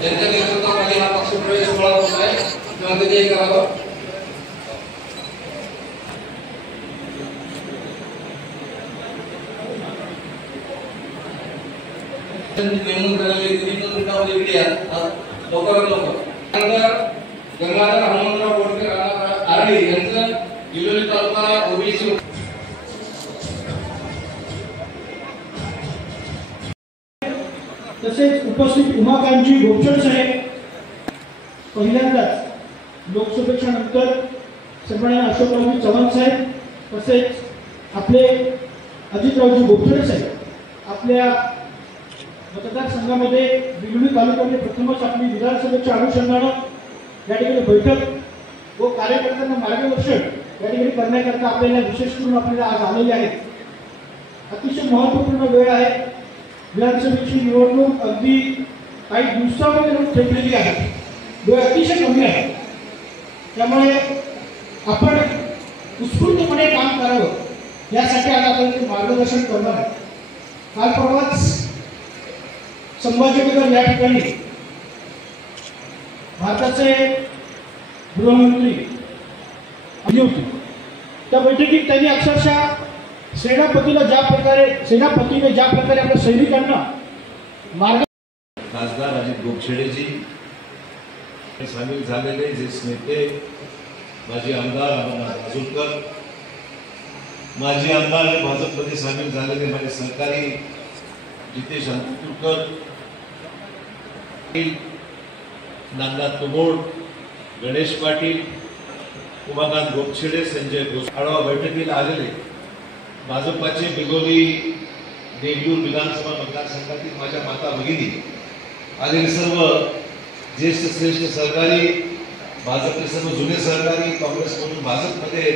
त्यांच्या नेतृत्वाखाली हा पक्षप्रवेश सोहळा होत आहे तेव्हा कधी करावं. नेमून झालेले 3 मिनिटांमध्ये इकडे या लवकरात लवकर. त्यानंतर गंगाधर हनुमंतराव बोडके आरडी यांचं गिलोली तालुका ओबीसी तसेच उपस्थित उमाकांतजी गोपचड साहेब पहिल्यांदाच लोकसभेच्या नंतर सन्माननीय अशोकरावजी चव्हाण साहेब तसेच आपले अजितरावजी गोपचड साहेब आपल्या मतदारसंघामध्ये बिलोली तालुक्यामध्ये प्रथमच आपली विधानसभेच्या अनुषंगाने या ठिकाणी बैठक व कार्यकर्त्यांना मार्गदर्शन या ठिकाणी करण्याकरता आपल्याला विशेष करून आपल्याला आज आलेले आहेत. अतिशय महत्त्वपूर्ण वेळ आहे. विधानसभेची निवडणूक अगदी काही दिवसामध्ये येऊन ठेवलेली आहे. वेळ अतिशय कमी आहे. त्यामुळे आपण उत्स्फूर्तपणे काम करावं यासाठी आज आपण मार्गदर्शन करणार आहे. काल परवाच संभाजीनगर या ठिकाणी भारताचे गृहमंत्री आली होती. त्या बैठकीत त्यांनी अक्षरशः सेनापतीने ज्या प्रकारे आपल्या सैनिकांना मार्ग खासदार अजित गोपछेडेजी सामील झालेले ज्येष्ठ नेते माजी आमदार अमरनाथ राजूरकर, माजी आमदार आणि भाजपमध्ये सामील झालेले माझे सहकारी जितेश अंतुरकर, नामनाथ तुमोड, गणेश पाटील, उमाकांत गोपछेडे, संजय घोष आढावा बैठकीला आलेले भाजपाचे बिलोली देगलूर विधानसभा मतदारसंघातील माझ्या माता भगिनी आलेले सर्व ज्येष्ठ श्रेष्ठ सहकारी, भाजपचे सर्व जुने सहकारी, काँग्रेसमधून भाजपमध्ये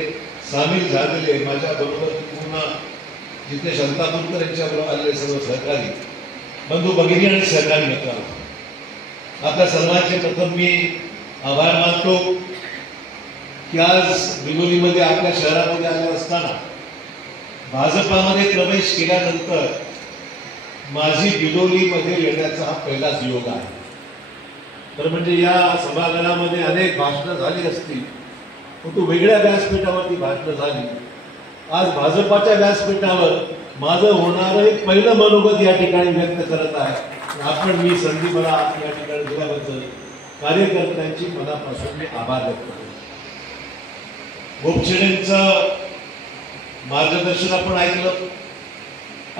सामील झालेले माझ्या बरोबर पूर्ण जितेश अंतापूरकर यांच्याबरोबर आलेले सर्व सहकारी बंधू भगिनी आणि सहकारी मित्रांनो, आपल्या सर्वांचे प्रथम मी आभार मानतो की आज बिलोलीमध्ये आपल्या शहरामध्ये आले असताना भाजपामध्ये प्रवेश केल्यानंतर माझी बिलोलीमध्ये येण्याचा हा पहिलाच योग आहे. तर म्हणजे या सभागृहामध्ये अनेक भाषणं झाली असतील, परंतु वेगळ्या व्यासपीठावरती भाषणं झाली. आज भाजपाच्या व्यासपीठावर माझं होणारं एक पहिलं मनोगत या ठिकाणी व्यक्त करत आहे. आपण मी संधी मला या ठिकाणी दिल्याबद्दल कार्यकर्त्यांची मनापासून मी आभार व्यक्त करतो. गोपछेडेंचं मार्गदर्शन आपण ऐकलं.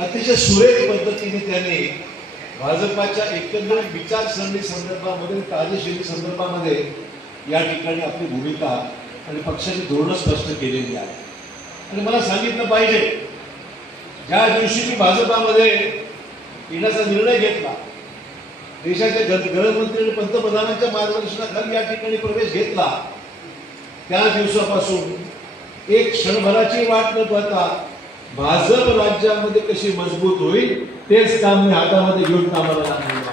अतिशय सुरेख पद्धतीने त्यांनी भाजपाच्या एकंदरीत विचारसरणी संदर्भामध्ये, कार्यशैली संदर्भामध्ये या ठिकाणी आपली भूमिका आणि पक्षाची धोरणं स्पष्ट केलेली आहे. आणि मला सांगितलं पाहिजे, ज्या दिवशी मी भाजपामध्ये येण्याचा निर्णय घेतला, देशाचे गृहमंत्री आणि पंतप्रधानांच्या मार्गदर्शनाखाली या ठिकाणी प्रवेश घेतला, त्या दिवसापासून एक क्षणभराची वाट न पाहता भाजप राज्यामध्ये कशी मजबूत होईल तेच काम मी हातामध्ये घेऊन कामाला लागलो.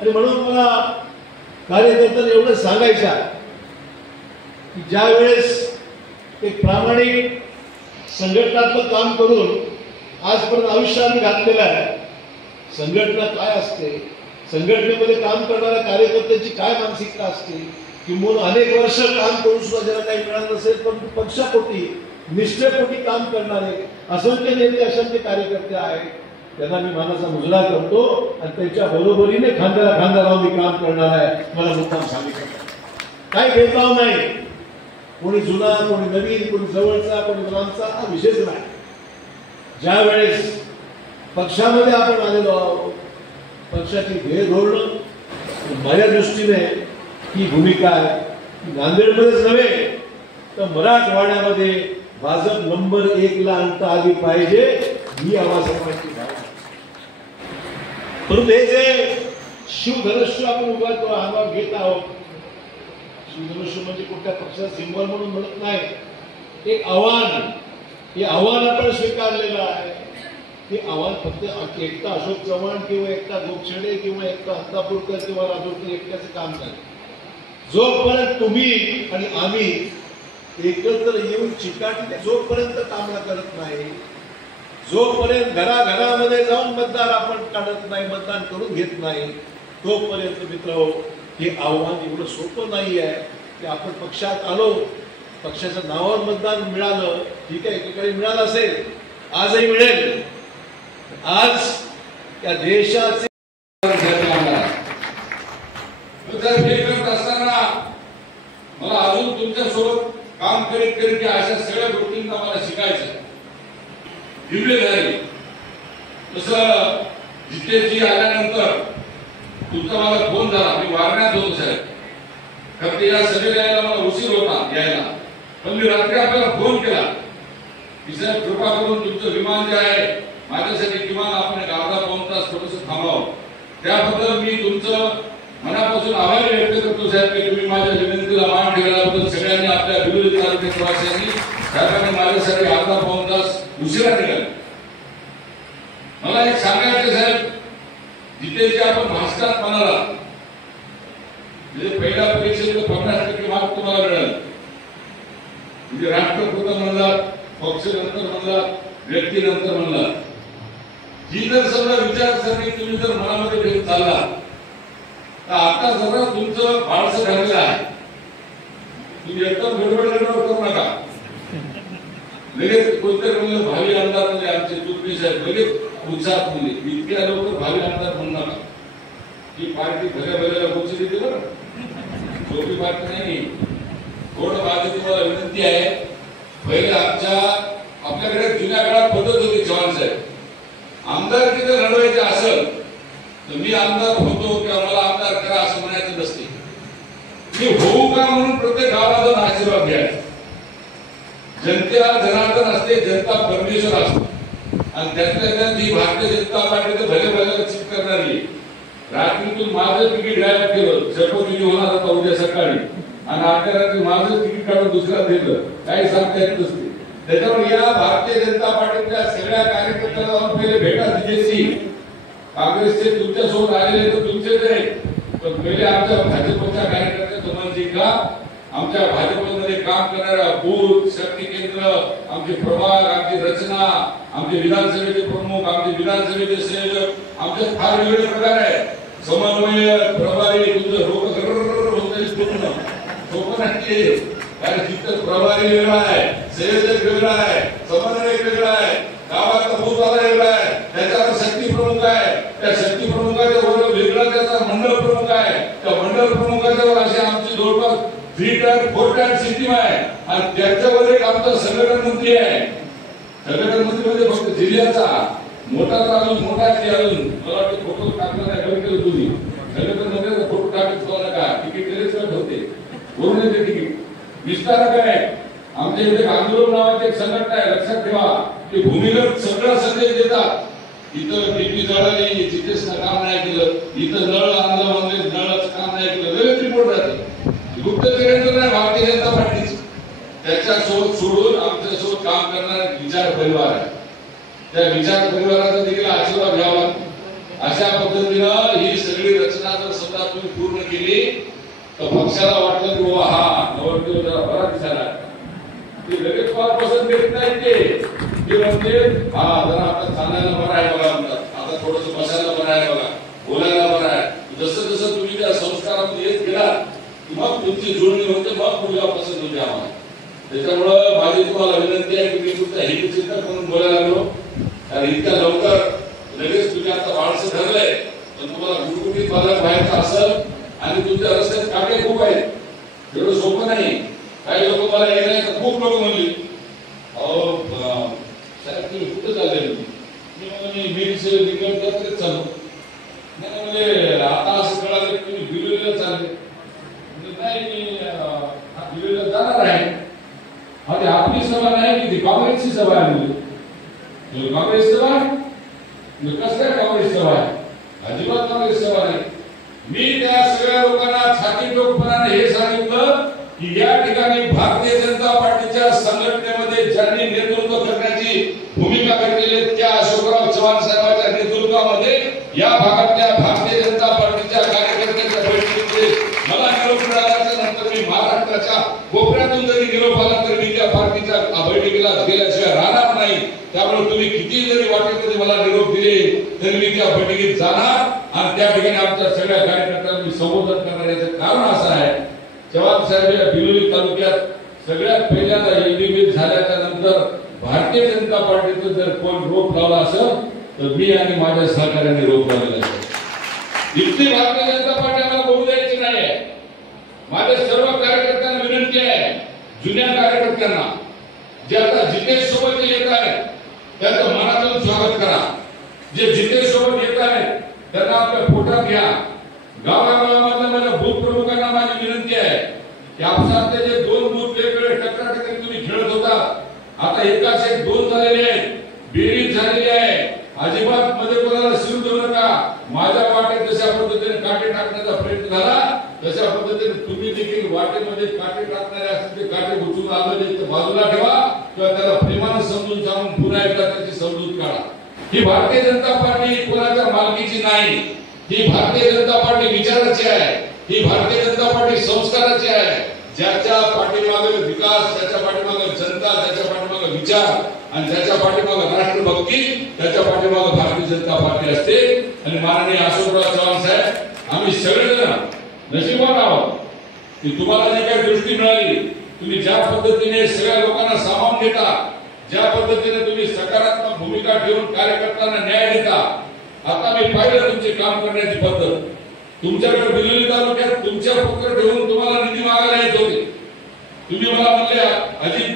आणि म्हणून मला कार्यकर्त्यांना एवढं सांगायचं आहे की ज्या वेळेस एक प्रामाणिक संघटनात्मक काम करून आजपर्यंत आयुष्यात घातलेलं आहे, संघटना काय असते, संघटनेमध्ये काम करणाऱ्या कार्यकर्त्यांची काय मानसिकता असते, किंवा अनेक वर्ष काम करून सुद्धा ज्याला काही मिळालं नसेल परंतु पक्षापोटी निष्ठेपोटी काम करणारे असंख्य नेते, असंख्य कार्यकर्ते आहेत. त्यांना मी मानाचा मुजरा करतो आणि त्यांच्या बरोबरीने खांद्याला खांदा लावून मी काम करणार आहे. मला मुद्दाम सांगितलं काय भेदभाव नाही, कोणी जुना, कोणी नवीन, कोणी जवळचा, कोणी लांबचा, हा विषयच नाही. ज्या वेळेस पक्षामध्ये आपण आलेलो आहोत, पक्षाची ध्येय धोरणं माझ्या दृष्टीने ही भूमिका आहे. नांदेडमध्येच नव्हे तर मराठवाड्यामध्ये भाजप नंबर 1 ला आणता आली पाहिजे ही आवाजची भावना. परंतु हे जे शिवधनुष्य आपण उभारतो, आम्हाला घेत आहोत, शिवधनुष्य म्हणजे कुठल्या पक्षाचा सिंबल म्हणून म्हणत नाही, एक आव्हान, हे आव्हान आपण स्वीकारलेलं आहे. हे आव्हान फक्त एकटा अशोक चव्हाण किंवा एकटा गोपछेडे किंवा एकटा अंतापूरकर किंवा राजूरकर एकट्याचं काम नाही. जोपर्यंत तुम्ही आणि आम्ही एकत्र येऊन चिकाटीने जोपर्यंत कामना करत नाही, जोपर्यंत घराघरामध्ये जाऊन मतदार आपण काढत नाही, मतदान करून घेत नाही, तोपर्यंत मित्र हे आव्हान एवढं सोपं नाही आहे की आपण पक्षात आलो, पक्षाच्या नावावर मतदान मिळालं, ठीक आहे, एकेकाळी मिळालं असेल, आजही मिळेल. आज या देशाचे असताना मला अजून तुमच्यासोबत काम करीत करीत अशा सगळ्या गोष्टींना मला शिकायचं दिवले झाले. तसं जितेजी आल्यानंतर तुमचा मला फोन झाला, मी वारण्यात होतो साहेब, कारण या सगळ्या यायला मला उशीर होता यायला, पण मी रात्री आपल्याला फोन केला की साहेब कृपा करून तुमचं विमान जे आहे माझ्यासाठी किमान आपण एक अर्धा पाऊण तास थोडंसं थांबावं. त्याबद्दल मी तुमचं मनापासून आभार व्यक्त करतो साहेब की तुम्ही माझ्या विनंतीला मान ठेवल्याबद्दल. सगळ्यांनी आपल्या विरोधी तालुक्याच्या वासियांनी साहेबांनी माझ्यासाठी अर्धा पाऊण तास उशिरा निघाले. मला एक सांगायचं साहेब, जिथे जे आपण भाषणात म्हणाला म्हणजे पहिल्या परीक्षेत 50% मार्क तुम्हाला मिळाले, म्हणजे राष्ट्रपुत म्हणलात, पक्ष नंतर म्हणलात, व्यक्ती नंतर म्हणलात. ही जर समजा विचारसरणी तुम्ही जर मनामध्ये घेऊन चालला तर आता जरा तुमचं फारसं ठरलेलं आहे. तुम्ही एकदम गडबड करू नका. लगेच कोणत्या म्हणलं भावी आमदार म्हणजे आमचे तुर्मी साहेब लगेच उत्साहात म्हणजे इतक्या लवकर भावी आमदार म्हणू नका. ही पार्टी भल्या भल्याला पोचली देते बरं, सोपी पार्टी नाही. थोडं माझी तुम्हाला विनंती आहे, पहिले आपल्याकडे जुन्या काळात पद्धत होती चव्हाण साहेब, आमदारकी जर लढवायचे असेल तर मी आमदार होतो किंवा मला आमदार करा असं म्हणायचं नसते. मी होऊ का म्हणून प्रत्येक गावाला जाऊन आशीर्वाद घ्यायचा. जनतेला जनार्दन असते, जनता परमेश्वर असतो, आणि त्यातल्या त्यात ही भारतीय जनता पार्टी तर भले भल्याला चित करणारी. रात्रीतून माझं तिकीट गायब केलं, शपथविधी होणार होता उद्या सकाळी, आणि आजच्या रात्री माझं तिकीट काढून दुसऱ्या दिलं, काही सांगता येत नसते. त्याच्यामुळे या भारतीय जनता पार्टीच्या सगळ्या कार्यकर्त्यांना पहिले भेटा दिजेसी. काँग्रेसचे तुमच्यासोबत आलेले तर तुमचेच आहे, पण पहिले आमच्या भाजपच्या कार्यकर्त्यांचं मन जिंका. आमच्या भाजपमध्ये काम करणाऱ्या बूथ, शक्ती केंद्र, आमचे प्रभाग, आमची रचना, आमचे विधानसभेचे प्रमुख, आमचे विधानसभेचे संयोजक, आमचे फार वेगळे प्रकार आहे. समन्वय प्रभारी तुमचं रोग पूर्ण सोपं नाही, कारण तिथं प्रभारी वेगळा आहे, संयोजक वेगळा आहे, समन्वयक वेगळा आहे, गावातला बूथवाला वेगळा आहे, त्याच्यावर शक्ती प्रमुख आहे, त्या शक्ती प्रमुखाच्या वर वेगळा त्याचा मंडळ प्रमुख आहे, त्या मंडळ प्रमुखाच्या वर असे आमची जवळपास 3 टन 4 टन सिस्टीम आहे, आणि त्याच्यावर एक आमचा संघटन मंत्री आहे. संघटन मंत्री म्हणजे फक्त जिल्ह्याचा मोठा तर अजून मोठा आहे. अजून मला वाटतं फोटो टाकला नाही, कमी केलं तुम्ही संघटन मंत्र्याचा फोटो टाकत नका, तिकीट दिलेच का ठेवते वरून येते तिकीट. विस्तारक आहे आमच्या इथे आंदोलन नावाचे एक संघटना आहे, लक्षात ठेवा. ते भूमिगत सगळा संदेश देतात. इथं टीपी जळाली, तिथेच काम नाही केलं, इथं नळ आणलं म्हणजे नळाचं काम नाही केलं, लगेच रिपोर्ट जाते. गुप्तचर नाही भारतीय जनता पार्टीच. त्याच्यासोबत सोडून आमच्यासोबत काम करणारे विचार परिवार आहे, त्या विचार परिवाराचा देखील आशीर्वाद घ्यावा. अशा पद्धतीनं ही सगळी रचना जर समजा तुम्ही पूर्ण केली तर पक्षाला वाटलं की हा नवरदेव जरा बरा दिसायला, ते लगेच फार पसंत करीत नाही. ते म्हणते हा जरा आता चालायला बरं आहे बघा, आता थोडस बसायला बरं आहे बघा, बोलायला बरं आहे. जसं जसं तुम्ही त्या संस्कारामध्ये येत गेला मग तुमची जुळणी होते, मग मुलगा पसंत होते आम्हाला. त्याच्यामुळं माझी तुम्हाला विनंती आहे की मी तुमचा हित चिंतक म्हणून बोलायला लागलो, कारण इतक्या लवकर लगेच तुम्ही आता वाढसं ठरलंय, पण तुम्हाला गुटगुटीत बाजारात व्हायचं असेल आणि तुमच्या रस्त्यात काटे खूप आहेत, एवढं सोपं नाही. काही लोक मला हे नाही तर खूप लोक म्हणली अहो साहेब तुम्ही कुठं चालले, मी म्हणजे चालू नाही म्हणजे आता असं कळालं की तुम्ही बिलोलीला चालले. नाही मी बिलोलीला जाणार आहे. आणि आपली सभा नाही की काँग्रेसची सभा आहे, काँग्रेस सभा कसं काय काँग्रेस सभा आहे, अजिबात काँग्रेस सभा नाही. मी त्या सगळ्या लोकांना छाती टोकपणाने हे सांगितलं की या ठिकाणी भारतीय जनता पार्टीच्या संघटनेमध्ये ज्यांनी नेतृत्व करण्याची भूमिका घेतलेली त्या अशोकराव चव्हाण साहेबांच्या नेतृत्वामध्ये या भागातल्या भारतीय जनता पार्टीच्या कार्यकर्त्यांच्या बैठकीमध्ये मला निरोप मिळाल्याच्या नंतर मी महाराष्ट्राच्या कोपऱ्यातून जरी निरोप आला तर मी त्या पार्टीच्या बैठकीला गेल्याशिवाय राहणार नाही. त्यामुळे तुम्ही किती जरी वाटेमध्ये मला निरोप दिले तरी मी त्या बैठकीला बैठकीत जाणार आणि त्या ठिकाणी आमच्या सगळ्या कार्यकर्त्यांना मी संबोधन करणार. याचं कारण असं आहे, चव्हाण साहेब या बिलोली तालुक्यात सगळ्यात पहिल्यांदा एमबीबीएस झाल्याच्या नंतर भारतीय जनता पार्टीचं जर कोण रोप लावला असेल तर मी आणि माझ्या सहकार्याने रोप लावलेला आहे. इतकी भारतीय जनता पार्टी आम्हाला बोलू द्यायची नाही. माझ्या सर्व कार्यकर्त्यांना विनंती आहे, जुन्या कार्यकर्त्यांना जे आता जितेश सोबत येत आहेत त्यांचं मनातून स्वागत करा. जे जितेश सोबत येत आहेत त्यांना आपल्या पोटात घ्या. गावागावामधल्या माझ्या बूथ प्रमुखांना माझी विनंती आहे की आपसातले जे 2 बूथ वेगवेगळे टक्कर तुम्ही खेळत होता, आता एकाच एक 2 झालेले आहेत, बेरीज झालेली आहे. अजिबात मध्ये कोणाला शिरू देऊ नका. माझ्या वाटेत जशा पद्धतीने काटे टाकण्याचा प्रयत्न झाला तशा पद्धतीने तुम्ही देखील वाटेमध्ये काटे टाकणारे असतील ते काटे उचलून आले बाजूला ठेवा किंवा त्याला प्रेमानं समजून सांगून पुन्हा एकदा त्याची समजूत काढा. ही भारतीय जनता पार्टी कोणाच्या मालकीची नाही. ही भारतीय जनता पार्टी विचाराची आहे. ही भारतीय जनता पार्टी संस्काराची आहे. ज्याच्या पाठीमागे विकास, ज्याच्या पाठीमागे जनता, ज्याच्या पाठीमागे विचार आणि ज्याच्या पाठीमागे राष्ट्रभक्ती, त्याच्या पाठीमागे भारतीय जनता पार्टी असते. आणि माननीय अशोकराव चव्हाण साहेब, आम्ही सगळेजण नशिबान आहोत की तुम्हाला जी काही दृष्टी मिळाली, तुम्ही ज्या पद्धतीने सगळ्या लोकांना सामावून घेता, ज्या पद्धतीने तुम्ही सकारात्मक भूमिका ठेवून कार्यकर्त्यांना न्याय देता. आता मी पाहिलं तुमचे काम करण्याची पद्धत. तुमच्याकडे बिलोली तालुक्यात तुमच्या पत्र ठेवून तुम्हाला निधी मागायला येत होते. तुम्ही मला म्हणले अजित